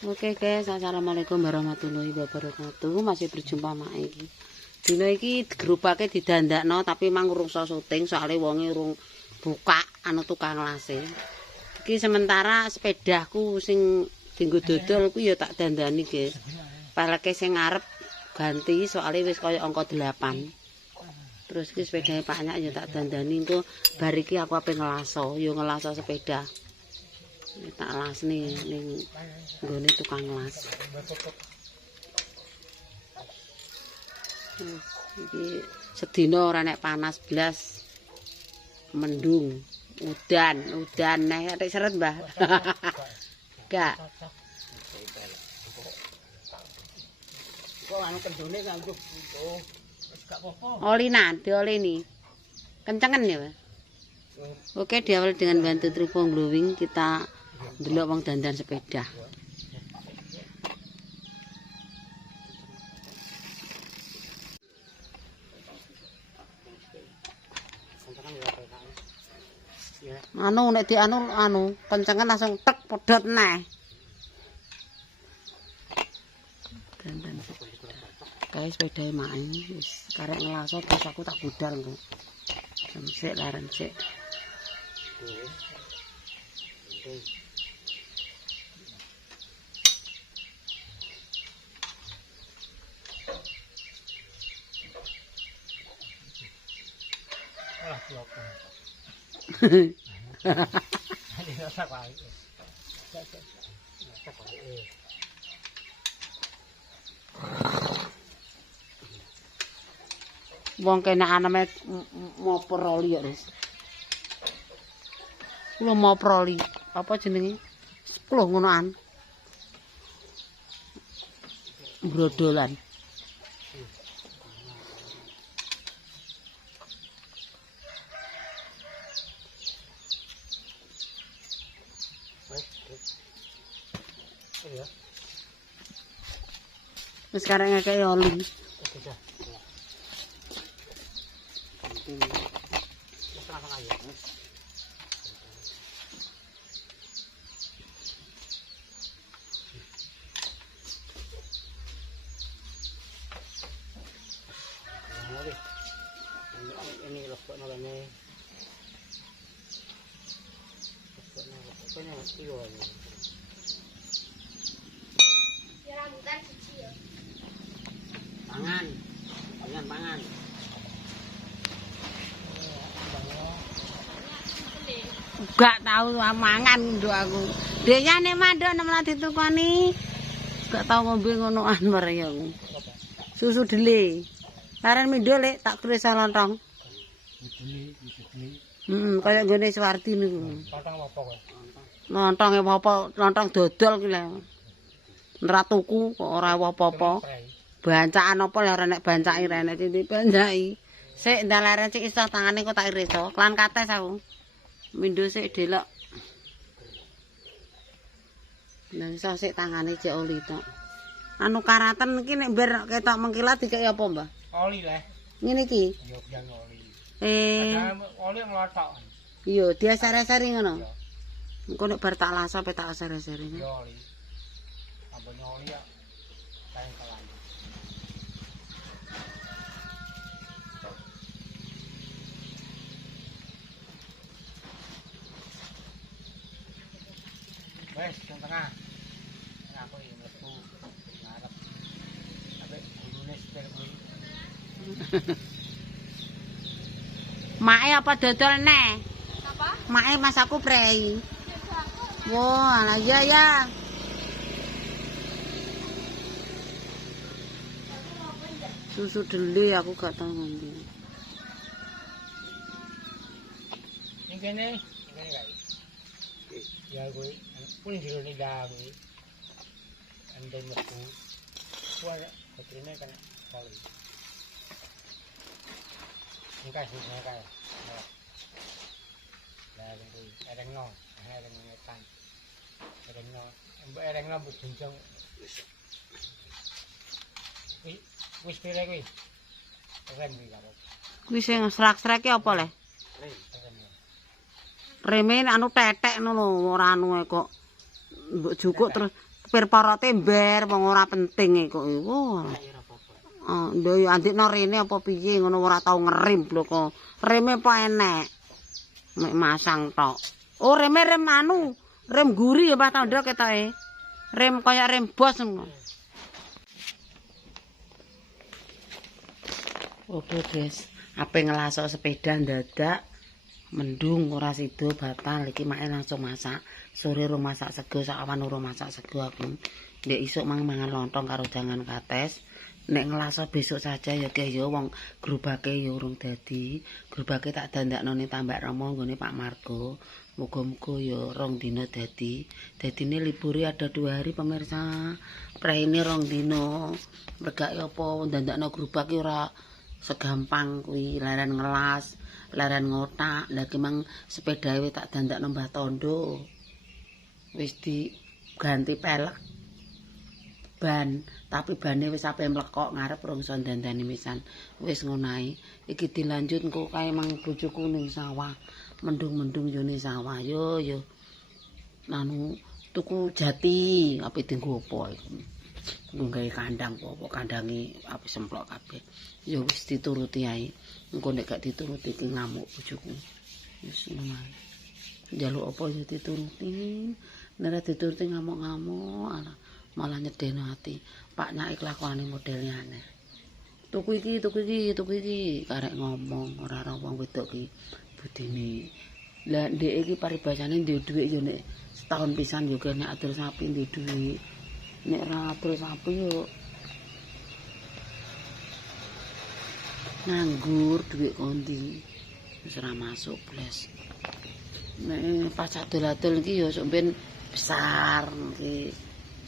Oke guys, assalamualaikum warahmatullahi wabarakatuh. Masih berjumpa mak iki. Dino iki gerobake didandakno tapi mang urung iso syuting soalnya wonge urung buka anu tukang lase. Iki sementara sepedaku sing dienggo dodol ku ya tak dandani, guys. Peleke sing ngarep ganti soalnya wis kaya angka 8. Terus iki sepedane banyak ya tak dandani engko bar iki aku ape ngelaso, yo ngelaso sepeda. Tak las nih nggone tukang las. Iki sedina ora nek panas blas. Mendung, udan nek arek seret, Mbah. Gak. Kok anu kendone nganjuk itu. Wis gak apa-apa. Olinan, dioleni. Kencengen ya, Pak. Oke, diawali dengan bantu tripod glowing kita delok wong dandan sepeda. Anu nek di anu kencengan langsung tek pedhot neh. Dandan. Guys, sepedae mae wis karek ngelaso terus aku tak budal engko. Jam sik laren sik. Alah blok. Ini rasa wae. Wong kena aname mau proli ya, Ris. Kulo mau proli. Apa jenenge? 10 ngonoan. Brodolan. Iya. Wis karek ngekeki oli. Sudah. Langsung aja. Ini lebok nolane. Leboknya kilo aja. Ya rambutan siji ya. Pangan. Pangan. Gak tahu mangan nduk aku. Denyane mandok nemlah ditukoni. Gak tahu ngombe ngonoan bare aku. Susu dele. Laren mindo lek tak kresa lontong. Kaya nggone Suwardi niku. Potong apa kok? Lontong apa? Lontong dodol ki lho. Ora tuku kok ora apa-apa. Bancaan apa lek ora nek bancaki rene cilik bancaki. Sik ndal leren sik iso tangane kok tak ireso. Klan kates aku. Mindo sik delok. Lah iso sik tangane cek oli tok. Anu karaten iki nek bar ketok mengkilat dikek apa, Mbah? Oli leh. Ngene iki. Yo yang oli. Ada oli nglothok. Iya, dia sare-sare ngono. Engko nek bar tak laso pe tak sare-sare. Yo oli. Ambon oli ya. Kayak kalan. Wes, yang tengah. Tengah aku iki mlebu ngarep. Sampai gulune setel kuwi. Mae apa dodol neh? Apa? Mae mas aku prei. Wah, alah iya ya. Susu dele aku gak tau ngombe. Ning kene kae. Ya kuwi pun jero ni dah kuwi. Andai metu. Kuwi baterainya kan oli. Engkau sih engkau. Lah kuwi erengno, ngetan. Erengno bunjong. Wis pire kuwi? Rem kuwi karo. Kuwi sing srak-srake apa le? Rem. Reme anu tetek ngono lho, ora anu kok mbok jukuk terus perporote ember wong ora penting kok iku. Ayo ora apa-apa. Oh, ndoyo andikno rene apa piye ngono ora tau ngerim blok kok. Reme apa enek? Mek masang tok. Oh, rem anu, rem guri ya Pak Tondo ketoke. Rem kaya rem bos ngono. Opo, Guys? Ape ngelasok sepeda dadak mendung ora sida batal iki mak langsung masak. Sore ro masak sego sak awan ora masak sego aku. Ndek isuk mangan lontong karo jangan kates. Nek ngelaso besok saja ya Guys ya wong gerobake ya urung dadi. Gerobake tak dandakno ning Tambak Rama nggone Pak Margo. Muga-muga ya 2 dina dadi. Dadine libure ada 2 hari pemirsa. Praine 2 dina. Regake apa dandakno gerobake ora segampang kuwi laran ngelas, laran ngotak. Lah ki mang sepedae tak dandakno Mbah Tondo. Wis diganti pelek ban, tapi bane wis ape mlekok ngarep rong iso dandani misan. Wis ngonae. Iki dilanjut engko kae mang bojoku ning sawah. Mendung-mendung yo ning sawah yo. Anu tuku jati, ape dienggo apa iku. Nggawe kandang apa kandange ape semplok kabeh. Ya wis dituruti ae. Engko nek gak dituruti ki ngamuk bojoku. Wis ngono ae. Njaluk apa ya dituruti. Nek dituruti ngamuk-ngamuk malah nyedeno ati. Pak nyake kelakuane modele aneh. Tuku iki karek ngomong ora ora wong wedok ki budine. Lah ndek iki paribasane ndek dhuwit yo nek setahun pisan yo nek adol sapi ndek dhuwit. Nek ora adol sapi yo nganggur dhuwit kondi. Wis ora masuk blas. Nek pas adol-adol iki yo sok ben besar iki.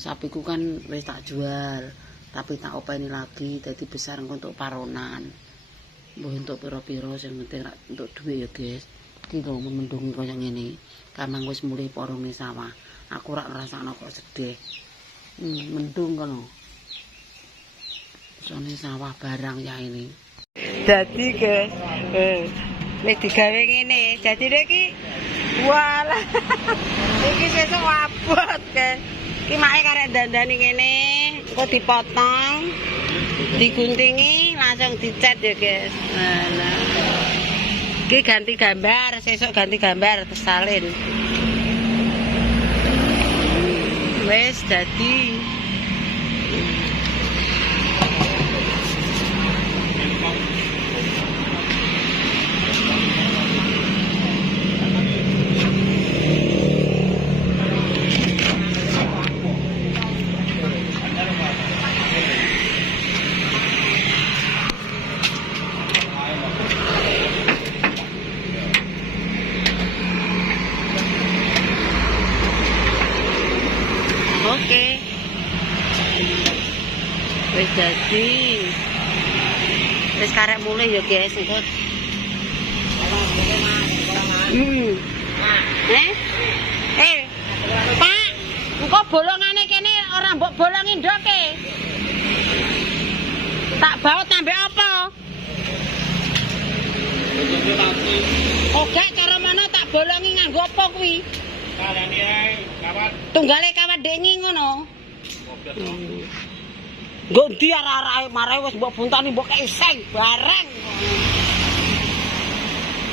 Sapiku kan wis tak jual, tapi tak openi lagi dadi besar engko untuk paronan. Mbah entuk pira-pira sing penting rak entuk dhuwit ya, Guys. Iki lho mendung kaya ngene. Karena wis mulai porone sawah. Aku rak ngrasakno kok sedih. Mendung kono. Sone sawah barang ya ini. Dadi, Guys, nek digawe ngene, dadi iki walah. Iki sesuk abot, Guys. Iki make karek dandani ngene, engko dipotong, diguntingi, langsung dicat ya, Guys. Nah. Iki ganti gambar, sesuk ganti gambar tersalin. Wes dadi oke. Wis dadi. Wis karek mulai ya, Guys, engko. Pak, engko bolongane kene ora mbok bolongi ndoke. Tak baut tambah apa? Oke, cara mana tak bolongi nganggo apa kuwi? Kalani ae, kawat. Tunggale kawat dengi ngono. Nggo ndi arek-areke mare wis mbok buntani mbok kei seng bareng.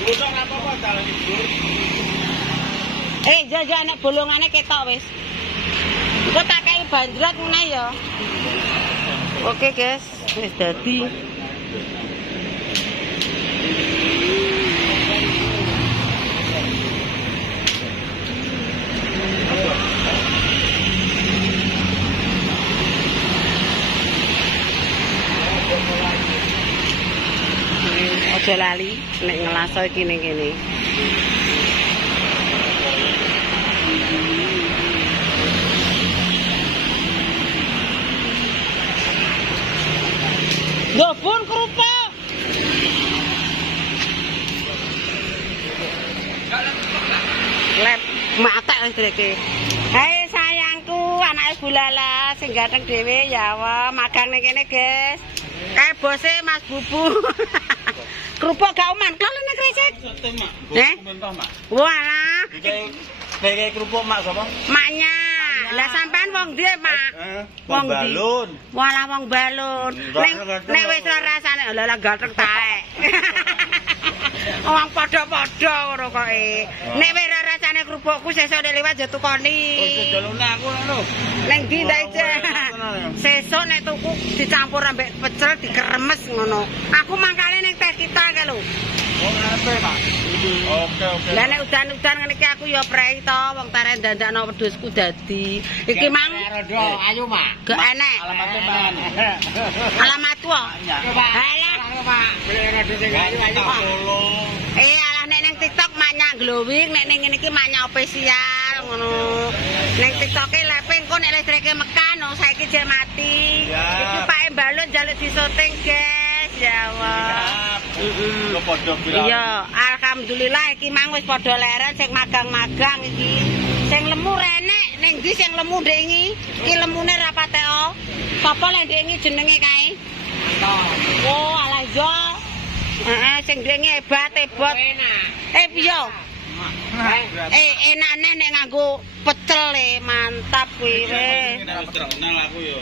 Wis ora apa-apa dalane, Bur. Jajan nek bolongane ketok wis. Engko tak kei bandrot ngene ya. Oke, Guys, wis dadi. Aja lali nek ngelaso iki ning kene. Lho pun kerupuk. Lep matek wis dreke. Hai sayangku, anake Bulala sing ganteng dhewe ya Allah, magang ning kene, Guys. Kae bose Mas Bubu. Kerupuk gak uman, kalau nek kresek. Walah. Kayak kerupuk mak sapa? Maknya. Lah sampean wong ndi, Mak? Wong balun. Walah wong balun. Nek wis ora rasane lah gatheng taek. Wong padha-padha ngono kok e. Nek wis ora rasane kerupukku sesuk nek liwat ya tukoni. Jalune aku ngono. Ning ndi ta iki? Sesuk nek tuku dicampur ambek pecel dikeremes ngono. Aku mangkane ning teh kita kae lho. Oh, ngarepe, Pak. Oke. Lah nek udan-udan ngene iki aku ya prei to wong tare ndandakno wedhusku dadi. Iki mang Rodo, ayo, Mak. gak enek. Alamatnya mana? Alamatku kok. Alah. Pak. Beli rodo sing ayo, ayo, Pak. Alah nek ning TikTok maknya glowing, nek ning ngene iki maknya official ngono. Ning TikToke lepeng kok nek listrike mekan, saiki jek mati. Iki Pak Balun njaluk disyuting, guys. Ya Allah. Lo padha viral. Iya, alhamdulillah iki mang wis padha leren sing magang-magang iki. Sing lemu renek, ning ndi sing lemu ndek iki? Iki lemune ra pateo. Sapa lek ndek iki jenenge kae? Oh, alah iya. Heeh, sing ndek iki hebat. Piye? Enakne nek nganggo pecel mantap kuwi wis. Wis terkenal aku yo.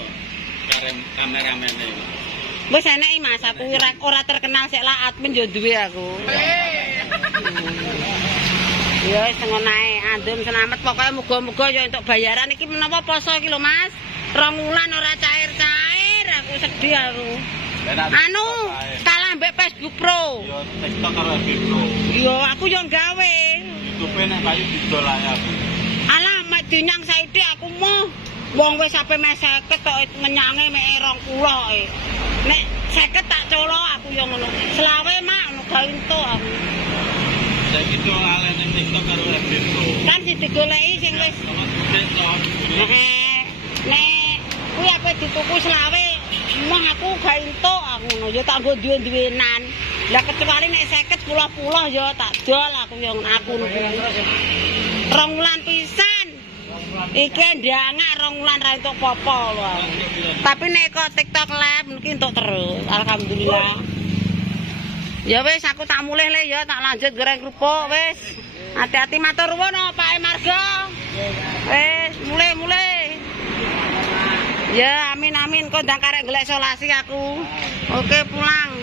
Kameramene. Wis enek iki Mas, aku ora terkenal sik lah admin yo duwe aku. Ya wis ngono ae, andum selamat pokoke muga-muga ya entuk bayaran iki menapa poso iki lho Mas. 2 wulan ora cair-cair, aku sedih aku. Anu, kalah mbek Facebook Pro. Yo TikTok karo FB Pro. Yo aku yo gawe. YouTube nek kayu didol ae aku. Alah mek dinyang saiki aku mau wong wis sampe mes 50 tok ngenyange mek 20 Nek 50 tak colo aku yo ngono. Selawe mak ngono gawe entuk aku. Saiki to alene TikTok karo FB Pro. Kan digoleki sing wis nek kuwi apa dituku selawe mah aku gak entuk aku ngono ya tak nggo duwe-duwenan. Lah kecuali nek 50 pulah-pulah ya tak dol aku yo aku niku. 2 wulan pisan. Iki ndangak 2 wulan ra entuk apa-apa lho. Tapi nek kok TikTok live mungkin entuk terus. Alhamdulillah. Ya wis aku tak mulih le ya tak lanjut goreng kerupuk wis. Hati-hati matur nuwun Pak Marga. Wis mulih. Ya amin kok ndang karek golek solasi aku. Oke pulang.